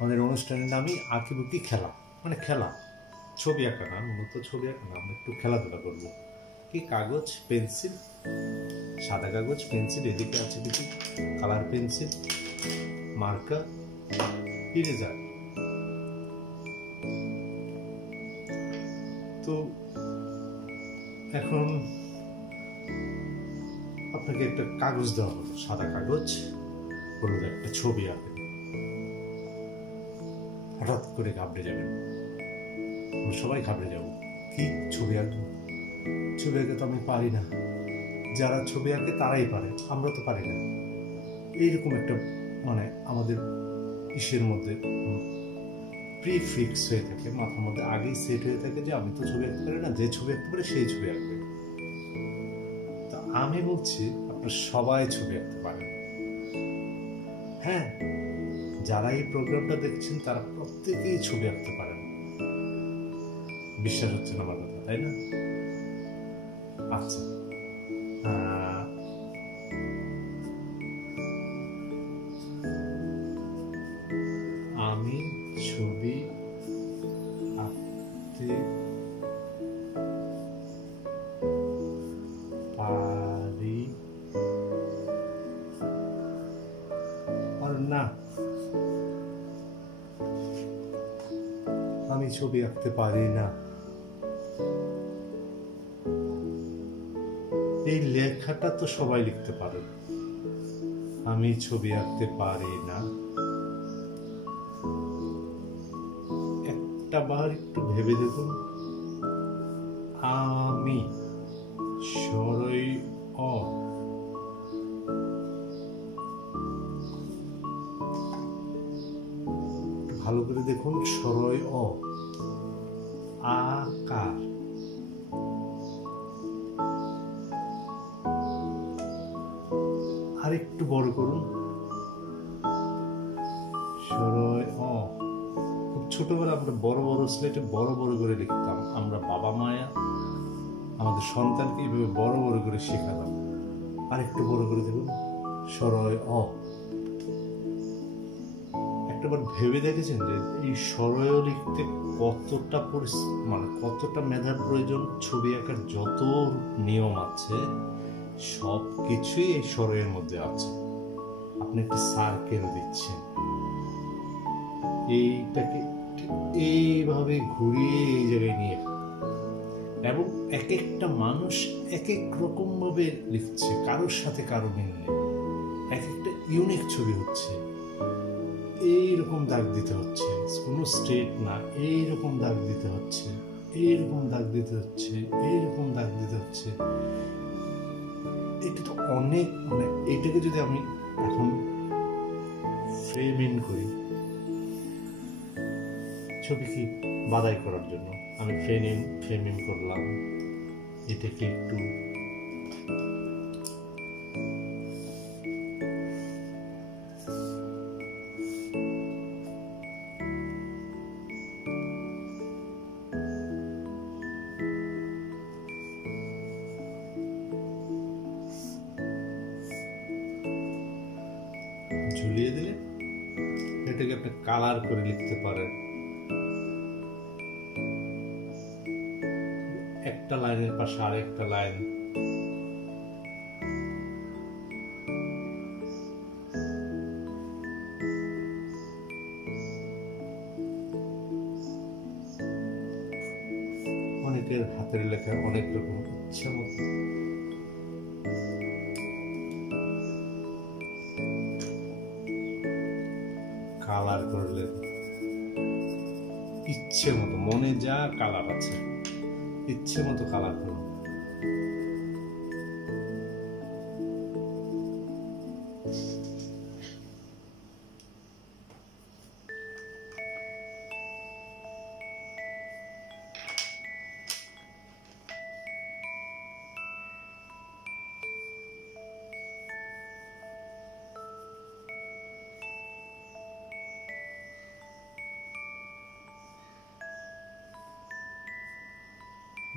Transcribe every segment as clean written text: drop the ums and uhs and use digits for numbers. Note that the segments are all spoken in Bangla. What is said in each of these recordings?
আমাদের অনুষ্ঠানের নামই আঁকিবুকি খেলা, মানে খেলা, ছবি আঁকা না, মূলত ছবি আঁকা না, আমরা একটু খেলাধুলা করবো। কি কাগজ, পেন্সিল, সাদা কাগজ, পেন্সিল, এদিকে আছে কিছু কালার পেন্সিল, মার্কার, ইরেজার। তো এখন আপনাকে একটা কাগজ দেওয়া হলো, সাদা কাগজ, হলুদ একটা ছবি আঁকেন। হঠাৎ করে ঘাবড়ে যাবেন, সবাই ঘাবড়ে যাব, কি ছবি আঁকবো? ছবি আঁকে তো আমি পারি না, যারা ছবি আঁকে তারাই পারে, আমরা তো পারি না। এইরকম একটা মানে আমাদের ইসের মধ্যে প্রিফিক্স হয়ে থাকে, মাথার মধ্যে আগেই সেট হয়ে থাকে যে আমি তো ছবি আঁকতে পারি না, যে ছবি আঁকতে পারে সেই ছবি আঁকবে। তা আমি বলছি আপনারা সবাই ছবি আঁকতে পারেন। হ্যাঁ, যারা এই প্রোগ্রামটা দেখছেন তারা প্রত্যেকেই ছবি আঁকতে পারেন। বিশ্বাস হচ্ছে না আমার কথা, তাই না? আচ্ছা, আমি ছবি আঁকতে পারি না, আমি ছবি আঁকতে পারি না। এই লেখাটা তো সবাই লিখতে পারে, আমি ছবি আঁকতে পারি না। একটা বার একটু ভেবে দেখুন, আমি সরই অ, ভালো করে দেখুন, সরই অ, আকার, আর একটু বড় করুন, সরই অ। খুব ছোটবেলা আমরা বড় বড় স্লেটে বড় বড় করে লিখতাম, আমরা বাবা মায়া আমাদের সন্তানকে এইভাবে বড় বড় করে শেখাতাম। আর একটু বড় করে দেখুন, সরই অ। একটাবার ভেবে দেখেছেন যে এই সরয় লিখতে কতটা মানে কতটা মেধার প্রয়োজন? ছবি আঁকার যত নিয়ম আছে সব কিছুই এই সরয়ের মধ্যে আছে। আপনি একটা সার্কেল দিচ্ছেন, এইটাকে এইভাবে ঘুরিয়ে এই জায়গায় নিয়ে, এবং এক একটা মানুষ এক এক রকম ভাবে লিখছে, কারোর সাথে কারো মিল নেই, এক একটা ইউনিক ছবি হচ্ছে। এইরকম দাগ দিতে হচ্ছে, কোনো স্ট্রেট না, এইরকম দাগ দিতে হচ্ছে, এইরকম দাগ দিতে হচ্ছে, এইরকম দাগ দিতে হচ্ছে। এটা তো অনেক, মানে এইটাকে যদি আমি এখন ফ্রেম ইন করি, ছবি কি বাদাই করার জন্য আমি ফ্রেম ইন করলাম, এটাকে একটু ঝুলিয়ে দিলে এটাকে আপনি কালার করে লিখতে পারেন। একটা লাইনের পাশে আরেকটা লাইন, অনেকের হাতের লেখা অনেক রকম, ইচ্ছা মতো কালার করলেন, ইচ্ছে মতো মনে যা কালার আছে ইচ্ছে মতো কালার করুন।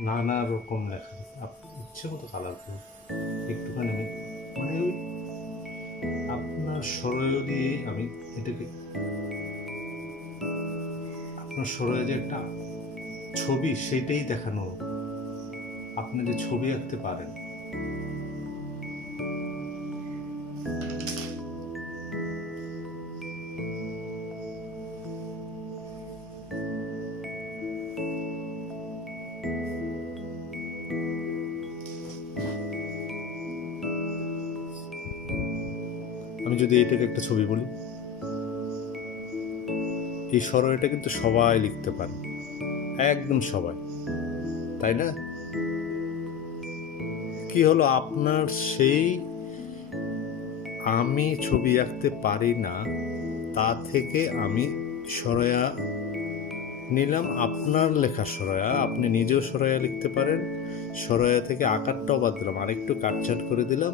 নানা রকম লেখা, আপনি ইচ্ছে মতো কালার করুন। একটুখানি মানে ওই আপনার সরয় দিয়ে আমি এটাকে সরয়া যে একটা ছবি, সেটাই দেখানো। আপনি যে ছবি আঁকতে পারেন, আমি যদি এটাকে একটা ছবি বলি, এই সরয়াটা কিন্তু সবাই লিখতে পারে, একদম সবাই, তাই না? কি হলো আপনার সেই আমি ছবি আঁকতে পারি না তা থেকে আমি সরয়া নিলাম, আপনার লেখা সরয়া, আপনি নিজেও সরয়া লিখতে পারেন। সরয়া থেকে আকারটাও বাদ দিলাম, আরেকটু কাটছাট করে দিলাম,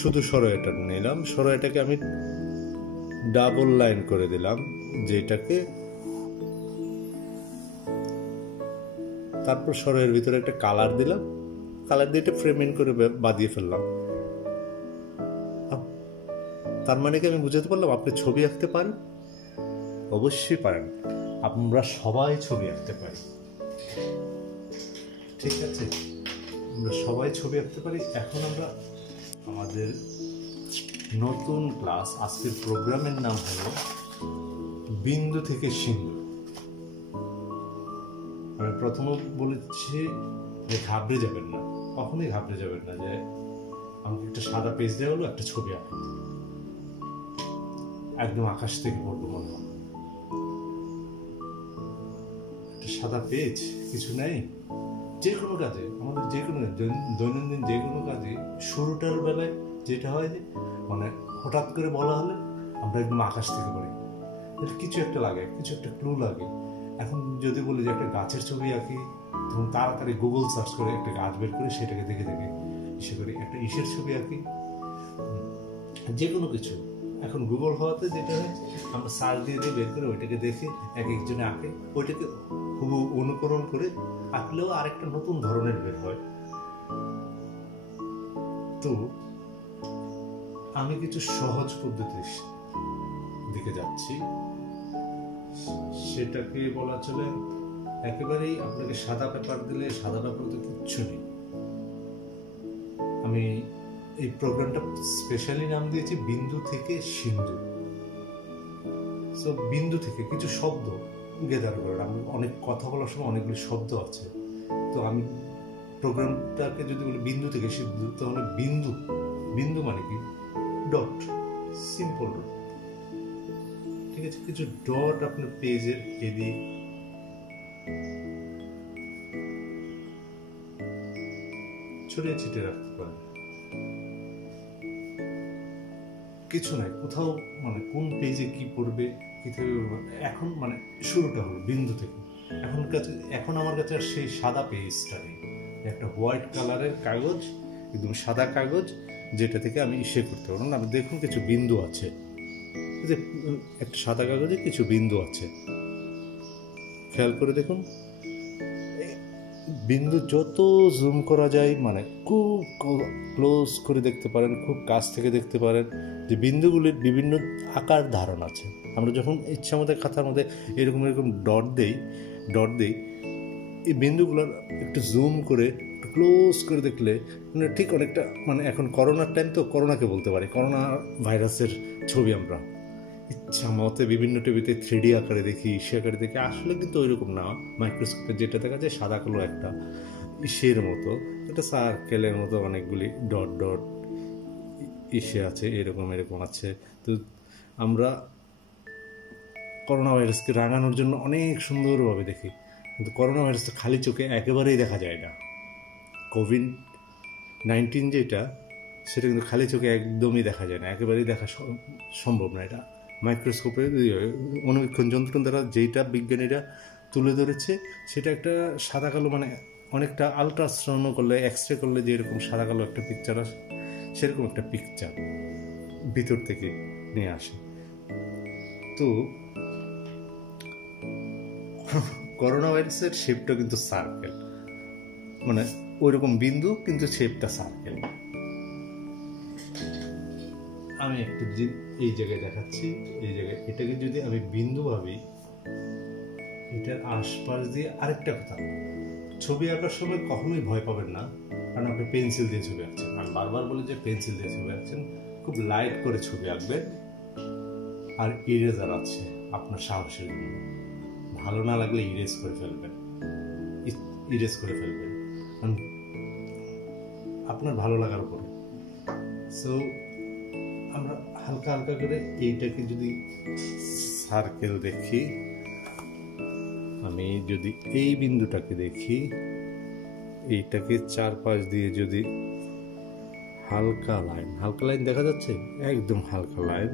শুধু সরয়াটা নিলাম, সরয়াটাকে আমি ডাবল লাইন করে দিলাম, যেটাকে তারপর সরয়ের ভিতরে একটা কালার দিলাম, কালার দিয়ে এটা ফ্রেমিং করে বাঁধিয়ে ফেললাম। তার মানে কি আমি বুঝাতে পারলাম আপনি ছবি আঁকতে পারেন? অবশ্যই পারেন, আমরা সবাই ছবি আঁকতে পারি, ঠিক আছে? আমরা সবাই ছবি আঁকতে পারি। এখন আমরা আমাদের নতুন ক্লাস, আজকের প্রোগ্রামের নাম হলো বিন্দু থেকে সিন্ধু। আমি প্রথমে বলেছি যে ঘাবড়ে যাবেন না, কখনোই ঘাবড়ে যাবেন না যে আমাকে একটা সাদা পেজ দেওয়া হলো, একটা ছবি আঁকো, একদম আকাশ থেকে পড়বো মনে হয়। একটা সাদা পেজ, কিছু নেই। যে কোনো কাজে, আমাদের যে কোনো দৈনন্দিন যে কোনো কাজে শুরুটার বেলায় যেটা হয় যে মানে হঠাৎ করে বলা হলে আমরা একদম আকাশ থেকে পড়ি, কিছু একটা লাগে, কিছু একটা ক্লু লাগে। এখন যদি বলি যে একটা গাছের ছবি আঁকি, তখন তাড়াতাড়ি গুগল সার্চ করে একটা গাছ বের করে সেটাকে দেখে দেখে ইসে করি, একটা ইসের ছবি আঁকি, যে কোনো কিছু। এখন গুগল হওয়াতে যেটা হয় আমরা সার্চ দিয়ে দিয়ে বের করে ওইটাকে দেখে এক একজনে আঁকে, ওইটাকে হুবহু অনুকরণ করে আঁকলেও আরেকটা নতুন ধরনের বের হয়। তো আমি কিছু সহজ পদ্ধতির দিকে যাচ্ছি, সেটাকে বলা চলে একেবারেই আপনাকে সাদা পেপার দিলে, সাদা পেপার তো কিচ্ছু নেই। আমি এই প্রোগ্রামটা স্পেশালি নাম দিয়েছি বিন্দু থেকে সিন্ধু। সো বিন্দু থেকে কিছু শব্দ গেদার করেন, আমি অনেক কথা বলার সময় অনেকগুলি শব্দ আছে, তো আমি প্রোগ্রামটাকে যদি বলি বিন্দু থেকে সিন্ধু, তাহলে বিন্দু, বিন্দু মানে কি? ডট, সিম্পল ডট, ঠিক আছে? কিছু ডট আপনার পেজের এদিক ছড়িয়ে ছিটিয়ে রাখতে পারেন, কিছু নাই, কোথাও মানে কোন পেজে কি পড়বে, কি থাকবে। এখন মানে শুরুটা হলো বিন্দু থেকে। এখন আমার কাছে আর সেই সাদা পেজটা নেই, একটা হোয়াইট কালারের কাগজ, একদম সাদা কাগজ, যেটা থেকে আমি ইসে করতে পারবো না। দেখুন কিছু বিন্দু আছে, যে একটা সাদা কাগজে কিছু বিন্দু আছে, খেয়াল করে দেখুন। বিন্দু যত জুম করা যায়, মানে খুব ক্লোজ করে দেখতে পারেন, খুব কাছ থেকে দেখতে পারেন যে বিন্দুগুলির বিভিন্ন আকার ধারণ আছে। আমরা যখন ইচ্ছা মতো খাতার মধ্যে এরকম এরকম ডট দিই, এই বিন্দুগুলোর একটু জুম করে একটু ক্লোজ করে দেখলে মানে ঠিক অনেকটা, মানে এখন করোনার টাইম তো করোনাকে বলতে পারি, করোনা ভাইরাসের ছবি আমরা ইচ্ছা মতে বিভিন্ন টিভিতে 3D আকারে দেখি, ইসে আকারে দেখি, আসলে কিন্তু ওইরকম না। মাইক্রোস্কোপে যেটা দেখা যায় সাদা কালো একটা ইসের মতো, একটা সার্কেলের মতো অনেকগুলি ডট ডট ইসে আছে, এরকম এরকম আছে। তো আমরা করোনা ভাইরাসকে রাঙানোর জন্য অনেক সুন্দরভাবে দেখি, কিন্তু করোনা ভাইরাস তো খালি চোখে একেবারেই দেখা যায় না। কোভিড-19 যেটা, সেটা কিন্তু খালি চোখে একদমই দেখা যায় না, একেবারেই দেখা সম্ভব না। এটা মাইক্রোস্কোপে অনুবীক্ষণ যন্ত্র দ্বারা যেটা বিজ্ঞানীরা তুলে ধরেছে, সেটা একটা সাদা কালো, মানে অনেকটা আলট্রাসাউন্ড করলে, এক্সরে করলে যেরকম সাদা কালো একটা পিকচার আসে, সেরকম একটা পিকচার ভিতর থেকে নিয়ে আসে। তো করোনা ভাইরাসের শেপটা কিন্তু সার্কেল, মানে ওইরকম বিন্দু কিন্তু শেপটা সার্কেল। আমি একটা এই জায়গায় দেখাচ্ছি, এই জায়গায় এটাকে যদি আমি বিন্দু ভাবি, এটার আশপাশ দিয়ে আরেকটা কথা, ছবি আঁকার সময় কখনোই ভয় পাবেন না, কারণ আপনি পেন্সিল দিয়ে ছবি আঁকছেন। আমি বারবার বলি যে পেন্সিল দিয়ে ছবি আঁকছেন, খুব লাইট করে ছবি আঁকবেন। আর ইরেজার আছে আপনার সাহসের জন্য, ভালো না লাগলে ইরেজ করে ফেলবেন, কারণ আপনার ভালো লাগার উপরে। সো আমরা হালকা হালকা করে এইটাকে যদি সার্কেল দেখি, আমি যদি এই বিন্দুটাকে দেখি, এইটাকে চারপাশ দিয়ে যদি হালকা লাইন দেখা যাচ্ছে, একদম হালকা লাইন,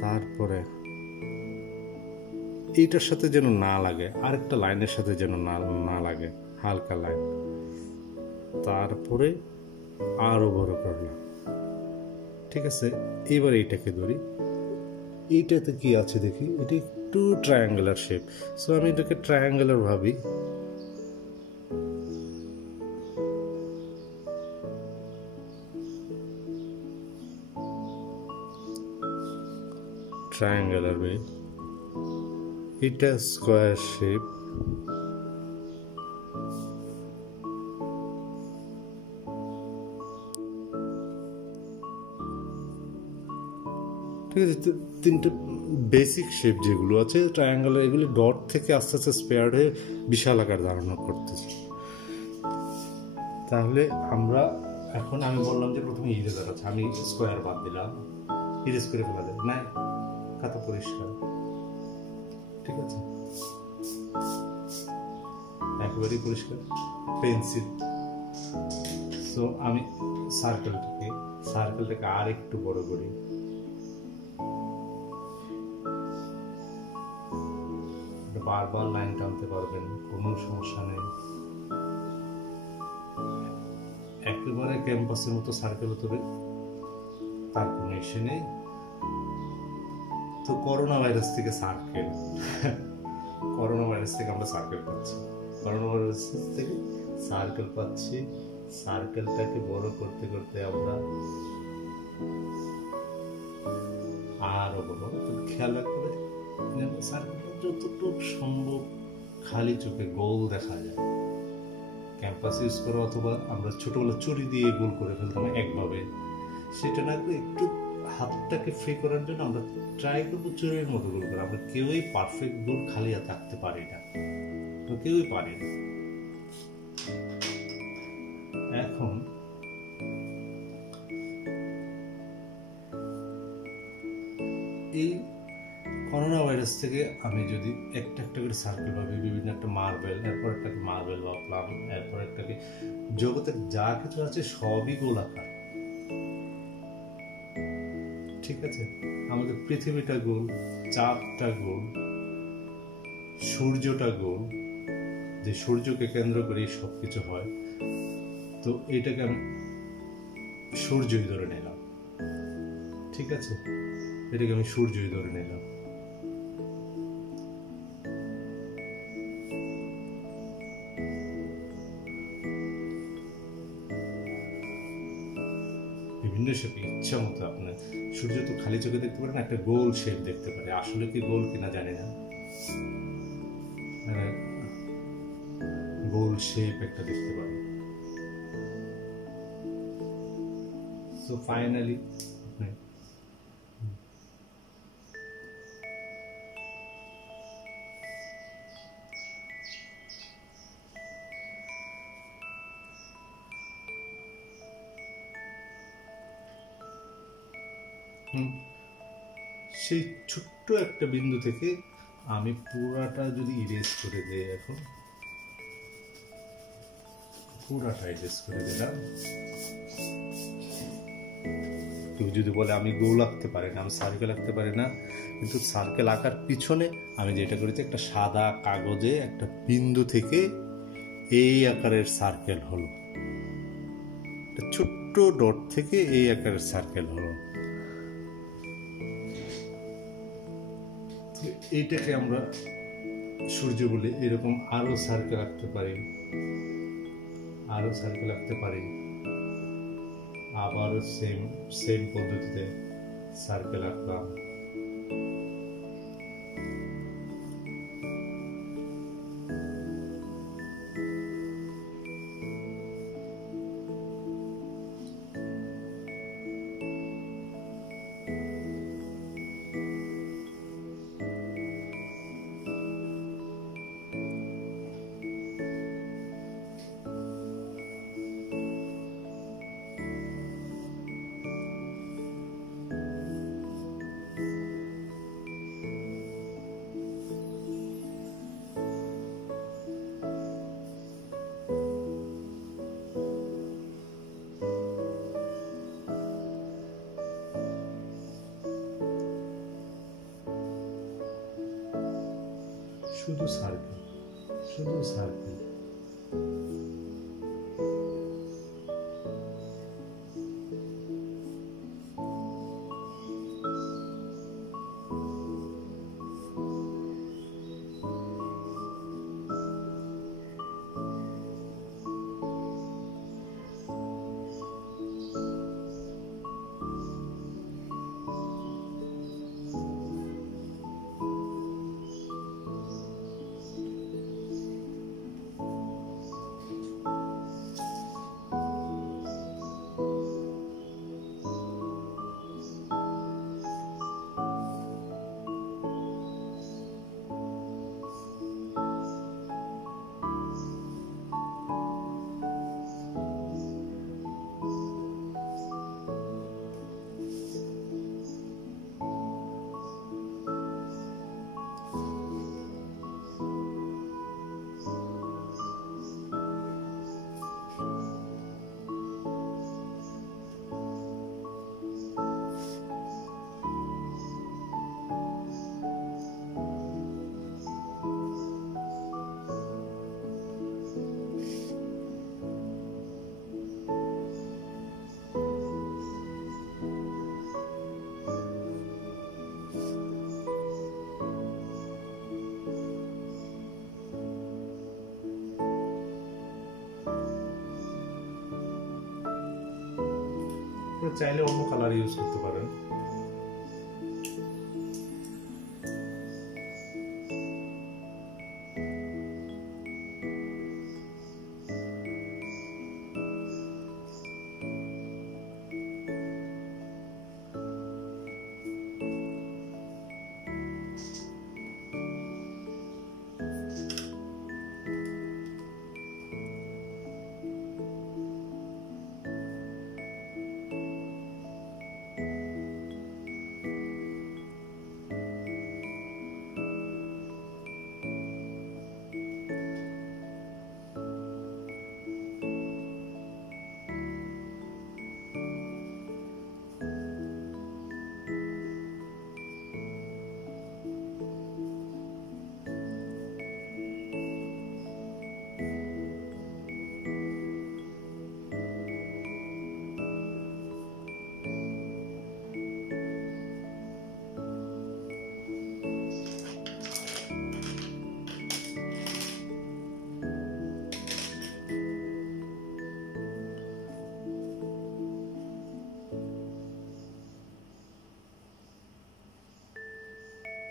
তারপরে এইটার সাথে যেন না লাগে, আরেকটা লাইনের সাথে যেন না লাগে, হালকা লাইন, তারপরে আরো বড় করলাম। ঠিক আছে, এবার এইটাকে ধরি, এইটাতে কি আছে দেখি, এটা একটু ট্রায়াঙ্গুলার শেপ, সো আমি এটাকে ট্রায়াঙ্গুলার ভাবি। ট্রায়াঙ্গুলার ওয়ে, এটা স্কোয়ার শেপ, ঠিক আছে। তিনটে বেসিক শেপ যেগুলো আছে ট্রায়াঙ্গেলের, এগুলি ডট থেকে আস্তে আস্তে স্পেয়ার হয়ে বিশাল আকার ধারণ করতেছে। তাহলে আমরা এখন, আমি বললাম যে প্রথমে ইরেজার আছে, আমি স্কোয়ার বাদ দিলাম, ইরেজ করে ফেলা যায় না, খাতা পরিষ্কার। ঠিক আছে, একেবারেই পরিষ্কার, পেন্সিল। সো আমি সার্কেলটাকে আর একটু বড় করি, বারবার লাইন টানতে পারবেন, কোনো সমস্যা নেই। একেবারে ক্যাম্পাসের মতো সার্কেল হতে হবে, তার কোনো ইস্যু নেই। তো করোনা ভাইরাস থেকে আমরা সার্কেল পাচ্ছি, সার্কেলটাকে বড় করতে করতে আমরা আরো বড়। খেয়াল রাখতে সার্কেলটা যতটুকু সম্ভব খালি চোখে গোল দেখা যায়। ক্যাম্পাস ইউজ করা, অথবা আমরা ছোটবেলা চুরি দিয়ে গোল করে ফেলতাম একভাবে, সেটা না করে একটু হাতটাকে ফ্রি করার জন্য আমরা ট্রাই করবো চুরির মতো গোল করা। আমরা কেউই পারফেক্ট গোল খালি হাতে আঁকতে পারি না, কেউই পারি না। এখন এই করোনা ভাইরাস থেকে আমি যদি একটা একটা করে সার্কেল ভাবি, বিভিন্ন একটা মার্বেল, এরপর একটাকে মার্বেল ভাবলাম, এরপর একটাকে, জগতের যা কিছু আছে সবই গোলাকার। ঠিক আছে, আমাদের পৃথিবীটা গোল, চাঁদটা গোল, সূর্যটা গোল, যে সূর্যকে কেন্দ্র করে সবকিছু হয়। তো এটাকে আমি সূর্যই ধরে নিলাম। ঠিক আছে, এটাকে আমি সূর্যই ধরে নিলাম। বিভিন্ন শেপে ইচ্ছা মতো আপনার, সূর্য তো খালি চোখে দেখতে পারে না, একটা গোল শেপ দেখতে পারে, আসলে কি গোল কিনা জানি না, গোল শেপ একটা দেখতে পারে। সো ফাইনালি সেই ছোট্ট একটা বিন্দু থেকে আমি পুরাটা যদি ইরেজ করে দিই, এখন পুরাটা ইরেজ করে দিলাম। কেউ যদি বলে আমি গোল আঁকতে পারি না, আমি সার্কেল আঁকতে পারি না, কিন্তু সার্কেল আঁকার পিছনে আমি যেটা করেছি, একটা সাদা কাগজে একটা বিন্দু থেকে এই আকারের সার্কেল হলো, একটা ছোট্ট ডট থেকে এই আকারের সার্কেল হলো। এইটাকে আমরা সূর্য বলি। এরকম আরো সার্কেল আঁকতে পারি, আবার সেম পদ্ধতিতে সার্কেল আঁকলাম। শুধু সার্কেল, শুধু সার্কেল। চাইলে অন্য কালার ইউজ করতে পারেন।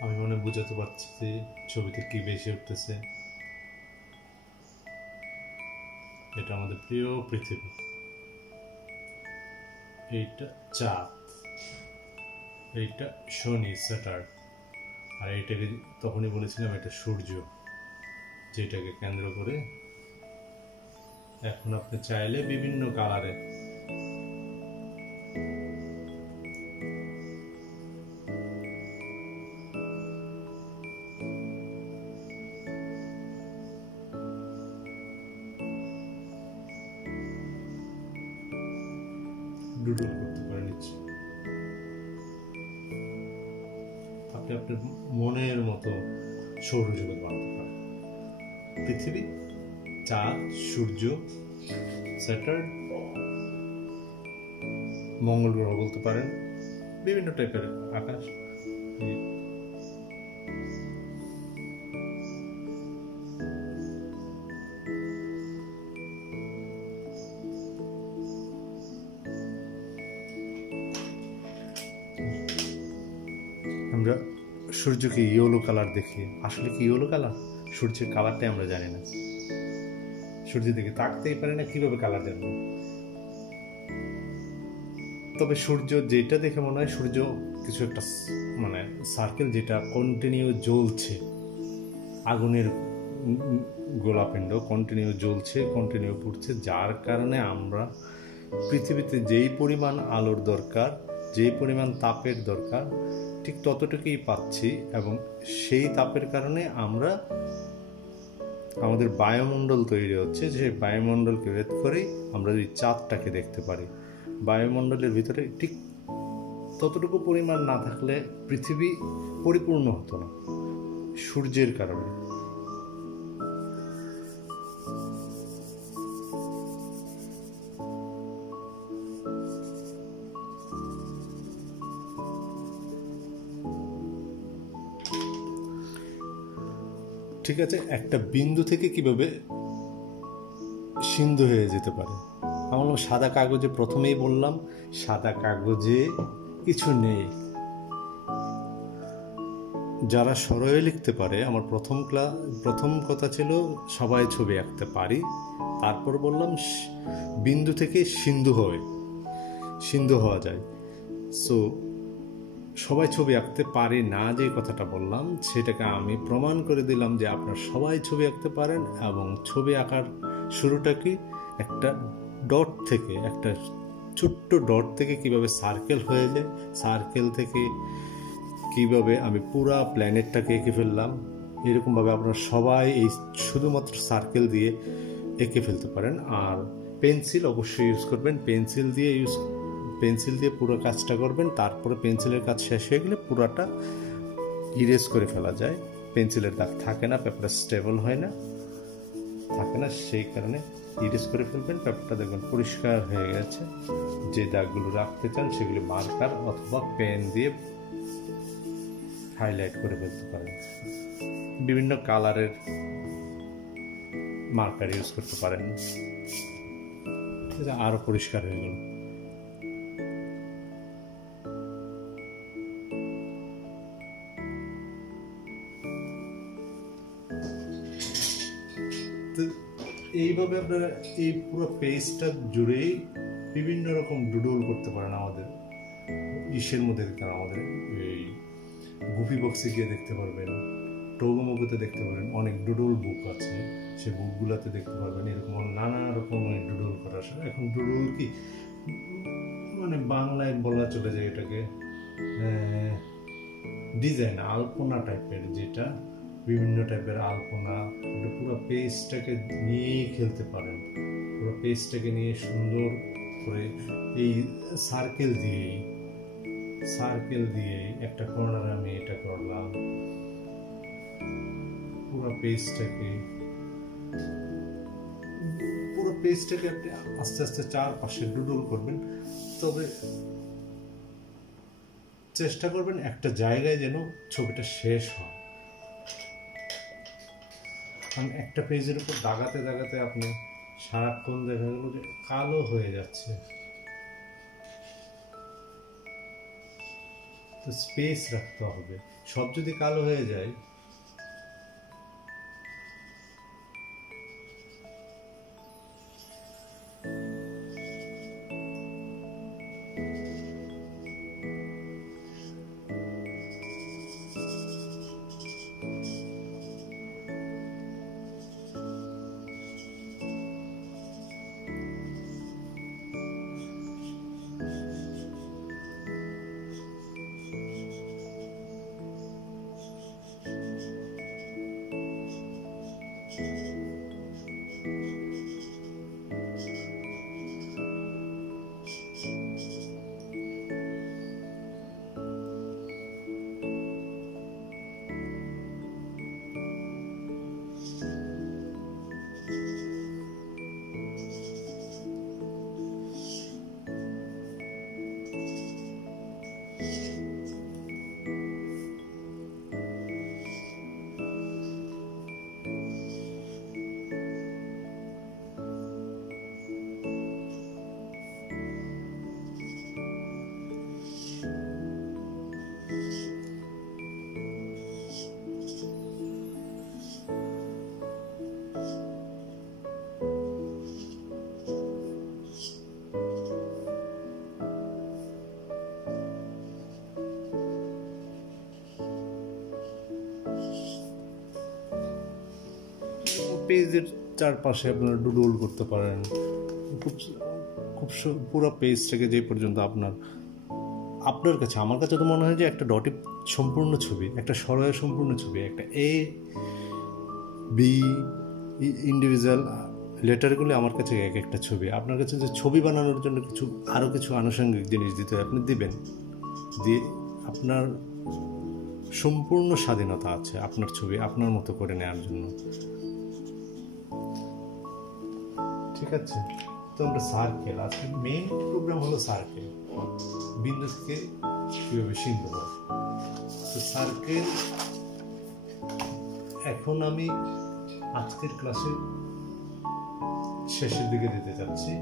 আমি মনে বুঝাতে পারছি যে ছবিতে কি বেশি উঠতেছে। এটা আমাদের প্রিয় পৃথিবী, এইটা চাঁদ, এইটা শনি স্যাটার্ন, আর এইটাকে তখনই বলেছিলাম এটা সূর্য, যেটাকে কেন্দ্র করে এখন আপনি চাইলে বিভিন্ন কালারে ডুডল করতে পারেন। ইচ্ছে আপনি আপনার মনের মতো সৌরজগৎ বানাতে পারেন। পৃথিবী, চাঁদ, সূর্য, স্যাটার্ন, মঙ্গল গ্রহ বলতে পারেন, বিভিন্ন টাইপের আকাশ। আমরা সূর্যকে ইয়েলো কালার দেখি, আসলে কি ইয়েলো কালার? সূর্যের কালারটাই আমরা জানি না, সূর্যের দিকে তাকতেই পারি না, কিভাবে কালার জানবো? তবে সূর্য যেটা দেখে মনে হয় সূর্য কিছু একটা মানে সার্কেল, যেটা কন্টিনিউ জ্বলছে, আগুনের গোলাপিণ্ড কন্টিনিউ জ্বলছে, কন্টিনিউ পুড়ছে, যার কারণে আমরা পৃথিবীতে যেই পরিমাণ আলোর দরকার, যেই পরিমাণ তাপের দরকার, ঠিক ততটুকুই পাচ্ছি। এবং সেই তাপের কারণে আমরা আমাদের বায়ুমণ্ডল তৈরি হচ্ছে, যে বায়ুমণ্ডলকে ভেদ করেই আমরা এই চাঁদটাকে দেখতে পারি। বায়ুমণ্ডলের ভিতরে ঠিক ততটুকু পরিমাণ না থাকলে পৃথিবী পরিপূর্ণ হতো না, সূর্যের কারণে। ঠিক আছে, একটা বিন্দু থেকে কিভাবে সিন্ধু হয়ে যেতে পারে। আমার সাদা কাগজে, প্রথমেই বললাম সাদা কাগজে কিছু নেই। যারা সরয়ে লিখতে পারে, আমার প্রথম কথা ছিল সবাই ছবি আঁকতে পারি, তারপর বললাম বিন্দু থেকে সিন্ধু হওয়া যায়। সো সবাই ছবি আঁকতে পারে না, যে কথাটা বললাম সেটাকে আমি প্রমাণ করে দিলাম যে আপনারা সবাই ছবি আঁকতে পারেন। এবং ছবি আঁকার শুরুটা কি, একটা ডট থেকে, একটা ছোট্ট ডট থেকে কিভাবে সার্কেল হয়ে যায়, সার্কেল থেকে কিভাবে আমি পুরা প্ল্যানেটটাকে এঁকে ফেললাম, এরকমভাবে আপনারা সবাই এই শুধুমাত্র সার্কেল দিয়ে এঁকে ফেলতে পারেন। আর পেন্সিল অবশ্যই ইউজ করবেন, পেন্সিল দিয়ে পুরো কাজটা করবেন। তারপরে পেন্সিলের কাজ শেষ হয়ে গেলে পুরাটা ইরেজ করে ফেলা যায়, পেন্সিলের দাগ থাকে না, পেপারটা স্টেবল হয় না, থাকে না, সেই কারণে ইরেজ করে ফেলবেন। পেপারটা দেখবেন পরিষ্কার হয়ে গেছে। যে দাগগুলো রাখতে চান সেগুলি মার্কার অথবা পেন দিয়ে হাইলাইট করে ফেলতে পারেন। বিভিন্ন কালারের মার্কার ইউজ করতে পারেন, আরো পরিষ্কার হয়ে গেল। এইভাবে আপনারা এই পুরো পেজটা জুড়েই বিভিন্ন রকম ডুডল করতে পারেন। আমাদের ইসের মধ্যে আমাদের এই গুপি বক্সে গিয়ে দেখতে পারবেন, টোগোমোগোতে দেখতে পারবেন, অনেক ডুডল বুক আছে, সেই বুকগুলোতে দেখতে পারবেন এরকম নানা রকমের ডুডল করা। এখন ডুডল কি মানে বাংলায় বলা চলে যায় এটাকে ডিজাইন, আলপনা টাইপের, যেটা বিভিন্ন টাইপের আলপনা। পুরো পেজটাকে নিয়ে খেলতে পারেন, পুরো পেজটাকে নিয়ে সুন্দর করে এই সার্কেল দিয়ে একটা কর্নারে আমি এটা করলাম। পুরো পেজটাকে আপনি আস্তে আস্তে চারপাশে ডুডল করবেন। তবে চেষ্টা করবেন একটা জায়গায় যেন ছবিটা শেষ হয়, কারণ একটা পেজের উপর দাগাতে দাগাতে আপনি সারাক্ষণ দেখা গেল যে কালো হয়ে যাচ্ছে। তো স্পেস রাখতে হবে, সব যদি কালো হয়ে যায় পেজের চারপাশে আপনারা ডুডল করতে পারেন। খুব পুরো পেজটাকে যে পর্যন্ত আপনার কাছে, আমার কাছে তো মনে হয় যে একটা ডটে সম্পূর্ণ ছবি, একটা সরয়ে সম্পূর্ণ ছবি, একটা এ বি ইন্ডিভিজুয়াল লেটারগুলি আমার কাছে এক একটা ছবি। আপনার কাছে যে ছবি বানানোর জন্য আরও কিছু আনুষঙ্গিক জিনিস দিতে হয়, আপনি দিবেন, দিয়ে আপনার সম্পূর্ণ স্বাধীনতা আছে আপনার ছবি আপনার মতো করে নেওয়ার জন্য। ঠিক আছে, তো আমরা সার্কেল, আজকে মেইন প্রোগ্রাম হলো সার্কেল, বিন্দু থেকে কিভাবে সিন্ধু হয়। তো সার্কেল এখন আমি আজকের ক্লাসের শেষের দিকে দিতে চাচ্ছি।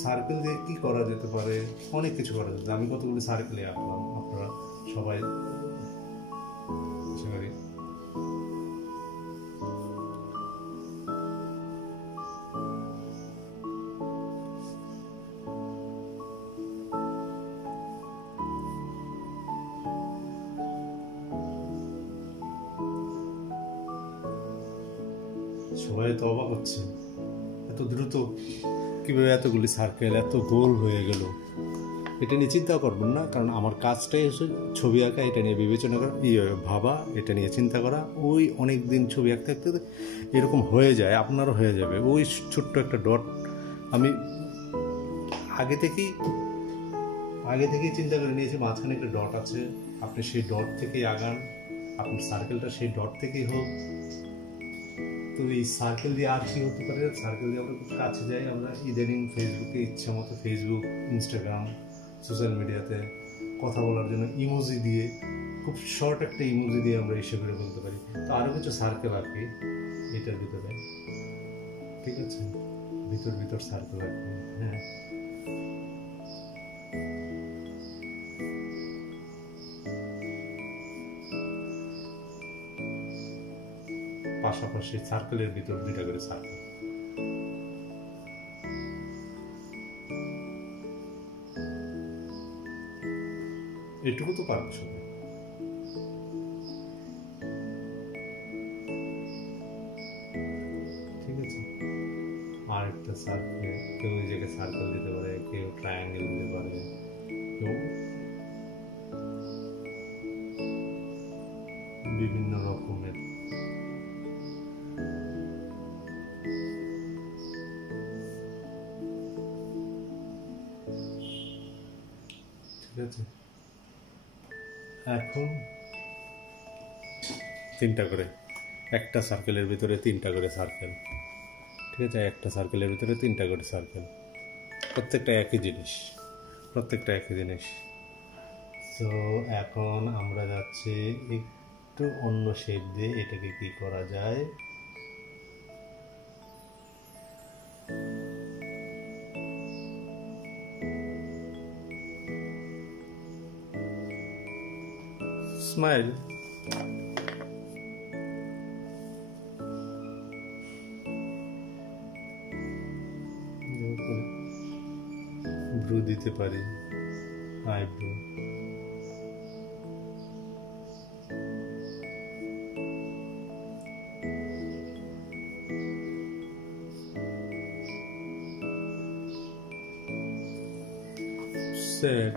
সার্কেল দিয়ে কি করা যেতে পারে, অনেক কিছু করা যেতে, আমি কতগুলো সার্কেলে আঁকলাম, আপনারা সবাই সবাই তো অবাক হচ্ছে, এত দ্রুত কিভাবে এতগুলি সার্কেল এত গোল হয়ে গেল। এটা নিয়ে চিন্তা করবেন না, কারণ আমার কাজটাই হচ্ছে ছবি আঁকা, এটা নিয়ে বিবেচনা করা, ভাবা, এটা নিয়ে চিন্তা করা। ওই অনেক দিন ছবি আঁকতে আঁকতে এরকম হয়ে যায়, আপনারও হয়ে যাবে। ওই ছোট্ট একটা ডট আমি আগে থেকেই চিন্তা করে নিয়েছি, মাঝখানে একটা ডট আছে, আপনি সেই ডট থেকেই আগান, আপনার সার্কেলটা সেই ডট থেকেই হোক। তো এই সার্কেল দিয়ে আর কি হতে পারে, সার্কেল দিয়ে আমরা খুব কাছে যাই। আমরা ইদানিং ফেসবুকে ইচ্ছা মতো, ফেসবুক, ইনস্টাগ্রাম, সোশ্যাল মিডিয়াতে কথা বলার জন্য ইমোজি দিয়ে, খুব শর্ট একটা ইমোজি দিয়ে আমরা এসে করে বলতে পারি। তো আরও কিছু সার্কেল আর কি এটার ভিতরে, ঠিক আছে, ভিতর সার্কেল আর কি। হ্যাঁ, পাশাপাশি সার্কেলের ভিতর 2টা করে সার্কেল। এটুকু তো পারবো সবাই। ঠিক আছে, আর একটা সার্কেল, কেউ এই জায়গায় সার্কেল দিতে পারে, কেউ ট্রায়াঙ্গেল দিতে পারে, কেউ বিভিন্ন রকমের। ঠিক আছে, এখন 3টা করে, একটা সার্কেলের ভিতরে 3টা করে সার্কেল। ঠিক আছে, একটা সার্কেলের ভিতরে 3টা করে সার্কেল, প্রত্যেকটা একই জিনিস। তো এখন আমরা যাচ্ছি একটু অন্য শেপ দিয়ে, এটাকে কি করা যায়। স্মাইল, ব্রু দিতে পারি, আইব্রো, সেট,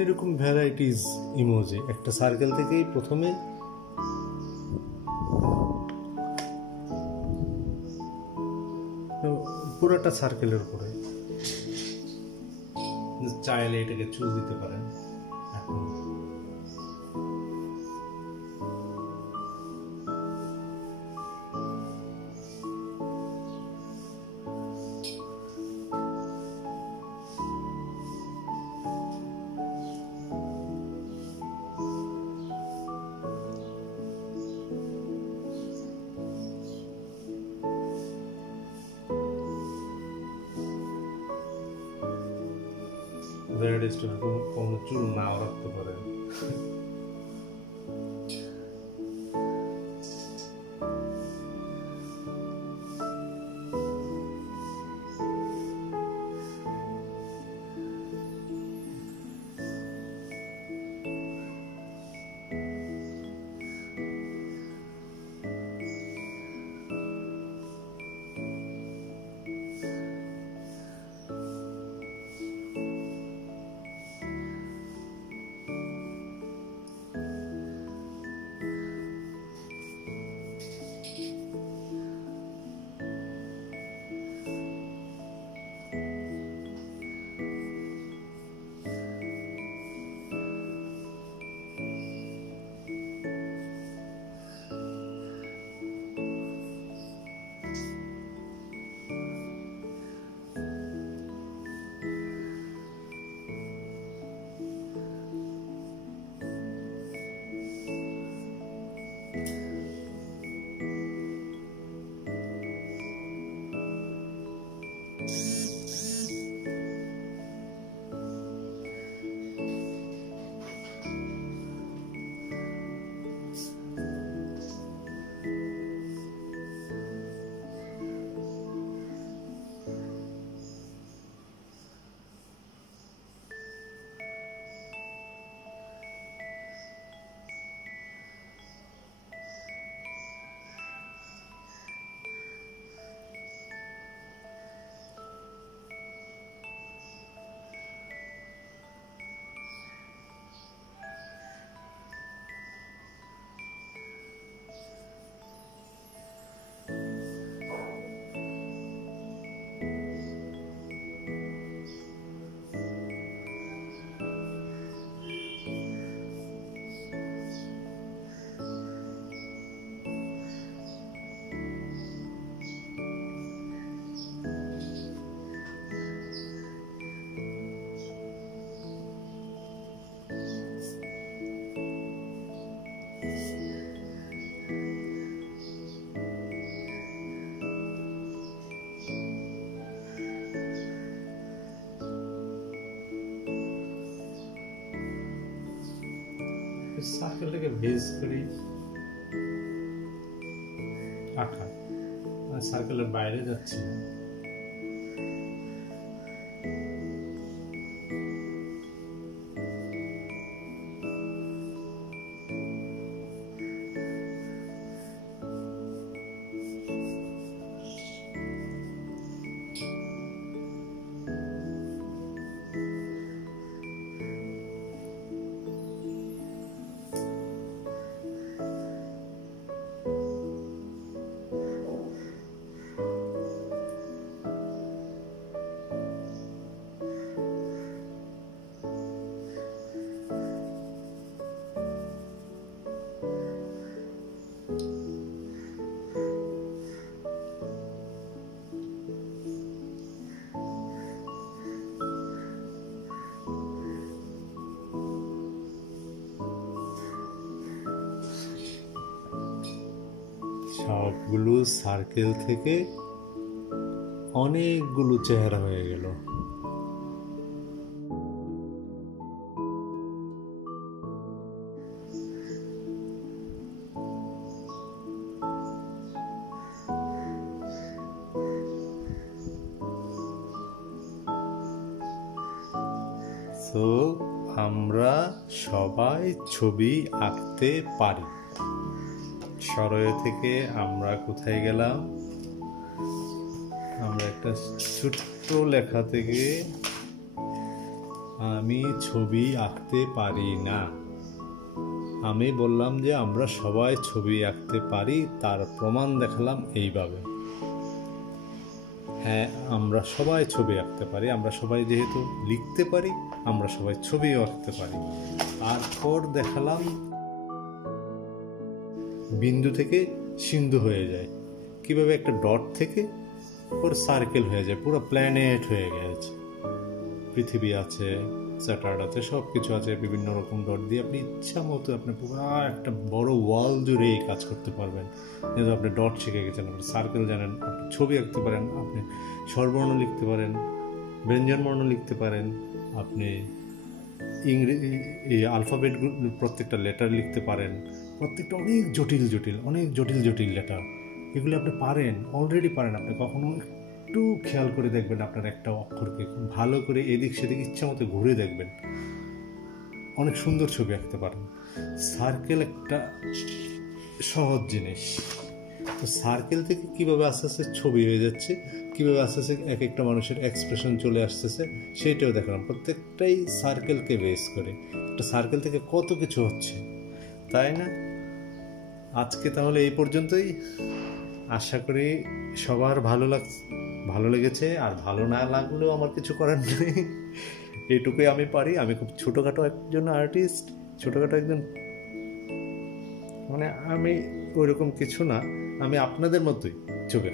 এরকম ভ্যারাইটিস ইমোজি। একটা সার্কেল থেকেই প্রথমে পুরোটা সার্কেলের উপরে চাইলে এটাকে চুল দিতে পারেন। এখন দ্যাট ইজ টু কোনো চুল নাও রাখতে পারে। সার্কেলটাকে বেস করি আঠা, সার্কেলের বাইরে যাচ্ছি না। সবগুলো সার্কেল থেকে অনেকগুলো চেহারা হয়ে গেল। তো আমরা সবাই ছবি আঁকতে পারি। সরয় থেকে আমরা কোথায় গেলাম? আমরা একটা ছোট্ট লেখা থেকে আমি ছবি আঁকতে পারি না, আমি বললাম যে আমরা সবাই ছবি আঁকতে পারি, তার প্রমাণ দেখালাম এইভাবে। হ্যাঁ, আমরা সবাই ছবি আঁকতে পারি, আমরা সবাই যেহেতু লিখতে পারি, আমরা সবাই ছবিও আঁকতে পারি। তারপর দেখালাম বিন্দু থেকে সিন্ধু হয়ে যায়, কিভাবে একটা ডট থেকে ওর সার্কেল হয়ে যায়, পুরো প্ল্যানেট হয়ে গেছে। পৃথিবী আছে, স্যাটার্ন আছে, সব কিছু আছে, বিভিন্ন রকম ডট দিয়ে আপনি ইচ্ছা মতো আপনি পুরো একটা বড় ওয়াল জুড়ে এই কাজ করতে পারবেন। যেহেতু আপনি ডট শিখে গেছেন, আপনি সার্কেল জানেন, আপনি ছবি আঁকতে পারেন, আপনি স্বরবর্ণ লিখতে পারেন, ব্যঞ্জনবর্ণ লিখতে পারেন, আপনি ইংরেজি আলফাবেটগুলো প্রত্যেকটা লেটার লিখতে পারেন, প্রত্যেকটা অনেক জটিল জটিল লেটার, এগুলো আপনি পারেন, অলরেডি পারেন। আপনি কখনো একটু খেয়াল করে দেখবেন আপনার একটা অক্ষরকে ভালো করে এদিক সেদিক ইচ্ছা মতো ঘুরে দেখবেন, অনেক সুন্দর ছবি আঁকতে পারেন। সার্কেল একটা সহজ জিনিস। তো সার্কেল থেকে কীভাবে আস্তে আস্তে ছবি হয়ে যাচ্ছে, কীভাবে আস্তে আস্তে এক একটা মানুষের এক্সপ্রেশন চলে আসতেছে, সেইটাও দেখালাম। প্রত্যেকটাই সার্কেলকে বেস করে, একটা সার্কেল থেকে কত কিছু হচ্ছে, তাই না? আজকে তাহলে এই পর্যন্তই। আশা করি সবার ভালো লেগেছে। আর ভালো না লাগলেও আমার কিছু করার নেই, এইটুকুই আমি পারি। আমি খুব ছোটোখাটো একজন আর্টিস্ট, ছোটোখাটো একজন, মানে আমি ওইরকম কিছু না, আমি আপনাদের মতোই ছবি,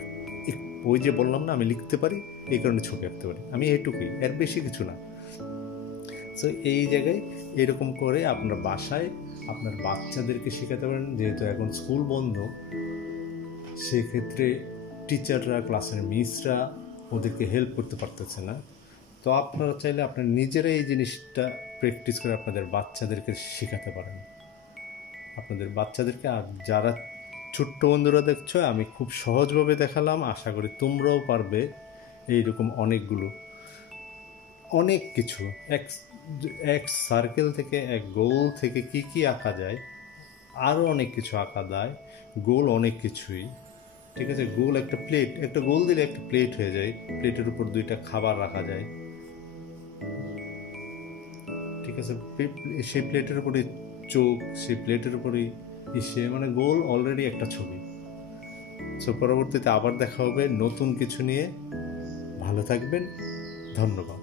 ওই যে বললাম না আমি লিখতে পারি, এই কারণে ছবি আঁকতে পারি, আমি এইটুকুই, এর বেশি কিছু না। সো এই জায়গায় এরকম করে আপনার বাসায় আপনার বাচ্চাদেরকে শেখাতে পারেন। যেহেতু এখন স্কুল বন্ধ, সেক্ষেত্রে টিচাররা, ক্লাসের মিসরা ওদেরকে হেল্প করতে পারতেছে না। তো আপনারা চাইলে আপনার নিজেরা এই জিনিসটা প্র্যাকটিস করে আপনাদের বাচ্চাদেরকে শেখাতে পারেন, আপনাদের বাচ্চাদেরকে। আর যারা ছোট্ট বন্ধুরা দেখছো, আমি খুব সহজভাবে দেখালাম, আশা করি তোমরাও পারবে এইরকম অনেক কিছু। এক সার্কেল থেকে, এক গোল থেকে কি আঁকা যায়, আরও অনেক কিছু আঁকা যায়। গোল অনেক কিছুই, ঠিক আছে? গোল একটা গোল দিলে একটা প্লেট হয়ে যায়, প্লেটের উপর 2টা খাবার রাখা যায়, ঠিক আছে? সেই প্লেটের উপরে চোখ, সেই প্লেটের উপরেই মানে গোল অলরেডি একটা ছবি। সো পরবর্তীতে আবার দেখা হবে নতুন কিছু নিয়ে। ভালো থাকবেন, ধন্যবাদ।